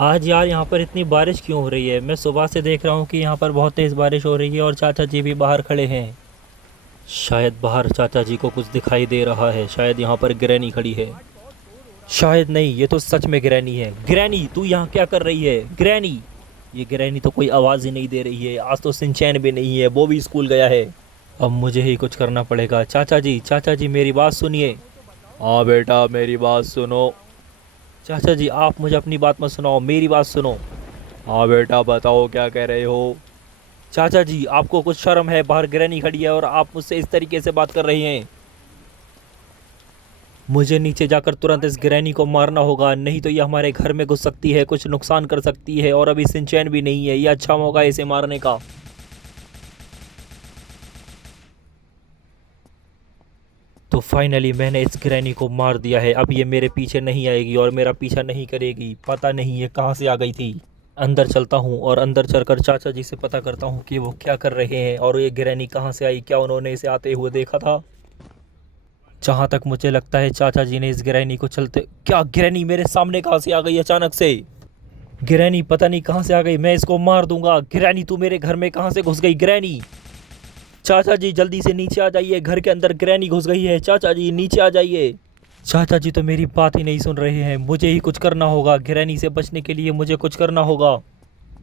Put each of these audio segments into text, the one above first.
आज यार यहाँ पर इतनी बारिश क्यों हो रही है? मैं सुबह से देख रहा हूँ कि यहाँ पर बहुत तेज़ बारिश हो रही है और चाचा जी भी बाहर खड़े हैं। शायद बाहर चाचा जी को कुछ दिखाई दे रहा है। शायद यहाँ पर ग्रैनी खड़ी है। शायद नहीं, ये तो सच में ग्रैनी है। ग्रैनी, तू यहाँ क्या कर रही है? ग्रैनी, ये ग्रैनी तो कोई आवाज़ ही नहीं दे रही है। आज तो सिंचैन भी नहीं है, वो भी स्कूल गया है। अब मुझे ही कुछ करना पड़ेगा। चाचा जी मेरी बात सुनिए। हाँ बेटा, मेरी बात सुनो। चाचा जी आप मुझे अपनी बात मत सुनाओ, मेरी बात सुनो। हाँ बेटा, बताओ क्या कह रहे हो। चाचा जी आपको कुछ शर्म है? बाहर ग्रैनी खड़ी है और आप मुझसे इस तरीके से बात कर रही हैं। मुझे नीचे जाकर तुरंत इस ग्रैनी को मारना होगा, नहीं तो ये हमारे घर में घुस सकती है, कुछ नुकसान कर सकती है। और अभी सिंचैन भी नहीं है, ये अच्छा मौका है इसे मारने का। तो फाइनली मैंने इस ग्रैनी को मार दिया है। अब ये मेरे पीछे नहीं आएगी और मेरा पीछा नहीं करेगी। पता नहीं ये कहाँ से आ गई थी। अंदर चलता हूँ और अंदर चलकर चाचा जी से पता करता हूँ कि वो क्या कर रहे हैं और ये ग्रैनी कहाँ से आई। क्या उन्होंने इसे आते हुए देखा था? जहाँ तक मुझे लगता है चाचा जी ने इस ग्रैनी को चलते। क्या ग्रैनी मेरे सामने कहाँ से आ गई अचानक से? ग्रैनी पता नहीं कहाँ से आ गई, मैं इसको मार दूंगा। ग्रैनी तू मेरे घर में कहाँ से घुस गई? ग्रैनी, चाचा जी जल्दी से नीचे आ जाइए, घर के अंदर ग्रैनी घुस गई है। चाचा जी नीचे आ जाइए। चाचा जी तो मेरी बात ही नहीं सुन रहे हैं। मुझे ही कुछ करना होगा, ग्रैनी से बचने के लिए मुझे कुछ करना होगा।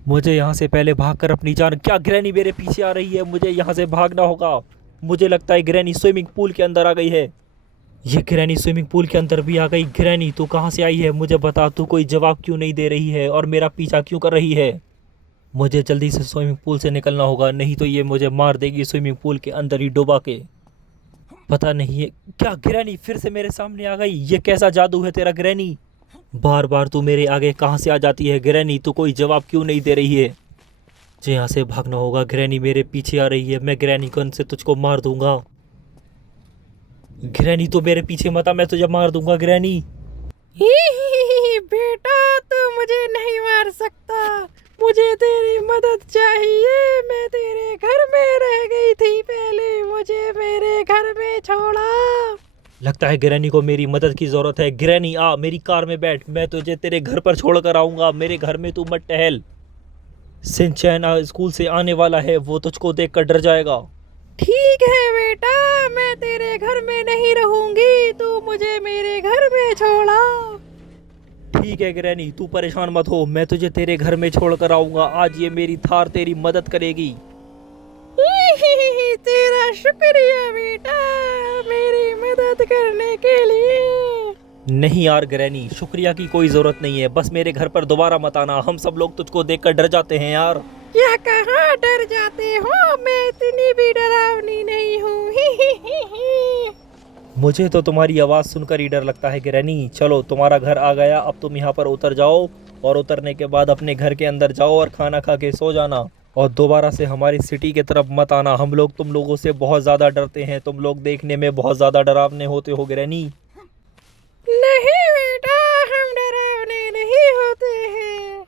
मुझे यहाँ से पहले भागकर अपनी जान। क्या ग्रैनी मेरे पीछे आ रही है? मुझे यहाँ से भागना होगा। मुझे लगता है ग्रैनी स्विमिंग पूल के अंदर आ गई है। ये ग्रैनी स्विमिंग पूल के अंदर भी आ गई। ग्रैनी तू कहाँ से आई है? मुझे बता, तू कोई जवाब क्यों नहीं दे रही है और मेरा पीछा क्यों कर रही है? मुझे जल्दी से स्विमिंग पूल से निकलना होगा, नहीं तो ये मुझे मार देगी स्विमिंग पूल के अंदर ही डुबा के। पता नहीं है क्या ग्रैनी फिर से मेरे सामने आ गई। ये कैसा जादू है तेरा ग्रैनी? बार बार तू मेरे आगे कहाँ से आ जाती है ग्रैनी? तू कोई जवाब क्यों नहीं दे रही है? मुझे यहाँ से भागना होगा। ग्रैनी मेरे पीछे आ रही है, मैं ग्रैनी गन से तुझको मार दूंगा। ग्रैनी तो मेरे पीछे मत आ, मैं तुझे मार दूंगा ग्रैनी। ही बेटा, तू मुझे नहीं मार सकता। मुझे तेरी मदद चाहिए। मैं तेरे घर में रह गई थी पहले, मुझे मेरे घर में छोड़ा। लगता है ग्रैनी को मेरी मदद की जरूरत है। ग्रैनी आ मेरी कार में बैठ, मैं तुझे तेरे घर पर छोड़ कर आऊंगा। मेरे घर में तू मत टहल। सिंचैन स्कूल से आने वाला है, वो तुझको देख कर डर जाएगा। ठीक है बेटा, मैं तेरे घर में नहीं रहूंगी। तू मुझे मेरे घर में छोड़ा। ठीक है ग्रैनी, तू परेशान मत हो, मैं तुझे तेरे घर में छोड़ कर आऊंगा। आज ये मेरी थार तेरी मदद करेगी। तेरा शुक्रिया बेटा, मेरी मदद करने के लिए। नहीं यार ग्रैनी, शुक्रिया की कोई जरूरत नहीं है। बस मेरे घर पर दोबारा मत आना, हम सब लोग तुझको देखकर डर जाते हैं यार। क्या कहाँ डर जाते हो? मैं इतनी भी डरावनी नहीं हूँ। मुझे तो तुम्हारी आवाज़ सुनकर ही डर लगता है ग्रैनी। चलो तुम्हारा घर आ गया, अब तुम यहाँ पर उतर जाओ और उतरने के बाद अपने घर के अंदर जाओ और खाना खा के सो जाना। और दोबारा से हमारी सिटी की तरफ मत आना, हम लोग तुम लोगों से बहुत ज़्यादा डरते हैं। तुम लोग देखने में बहुत ज़्यादा डरावने होते हो ग्रैनी। नहीं बेटा, हम डरावने नहीं होते हैं।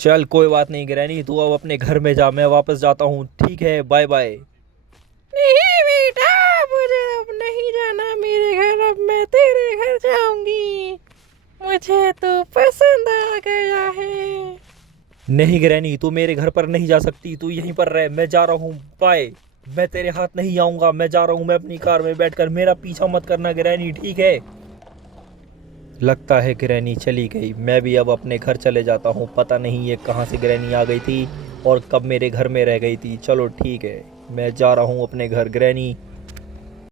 चल कोई बात नहीं ग्रैनी, तू अब अपने घर में जा, मैं वापस जाता हूँ। ठीक है, बाय बाय। नहीं बेटा, मुझे अब नहीं जाना मेरे घर। अब मैं तेरे घर जाऊंगी। मुझे तो पसंद आ गया है। नहीं ग्रैनी, तू मेरे घर पर नहीं जा सकती, तू यहीं पर रह, मैं जा रहा हूँ। बाय। मैं तेरे हाथ नहीं आऊँगा, मैं जा रहा हूँ। मैं अपनी कार में बैठकर, मेरा पीछा मत करना ग्रैनी, ठीक है? लगता है ग्रैनी चली गई। मैं भी अब अपने घर चले जाता हूँ। पता नहीं ये कहाँ से ग्रैनी आ गई थी और कब मेरे घर में रह गई थी। चलो ठीक है, मैं जा रहा हूँ अपने घर। ग्रैनी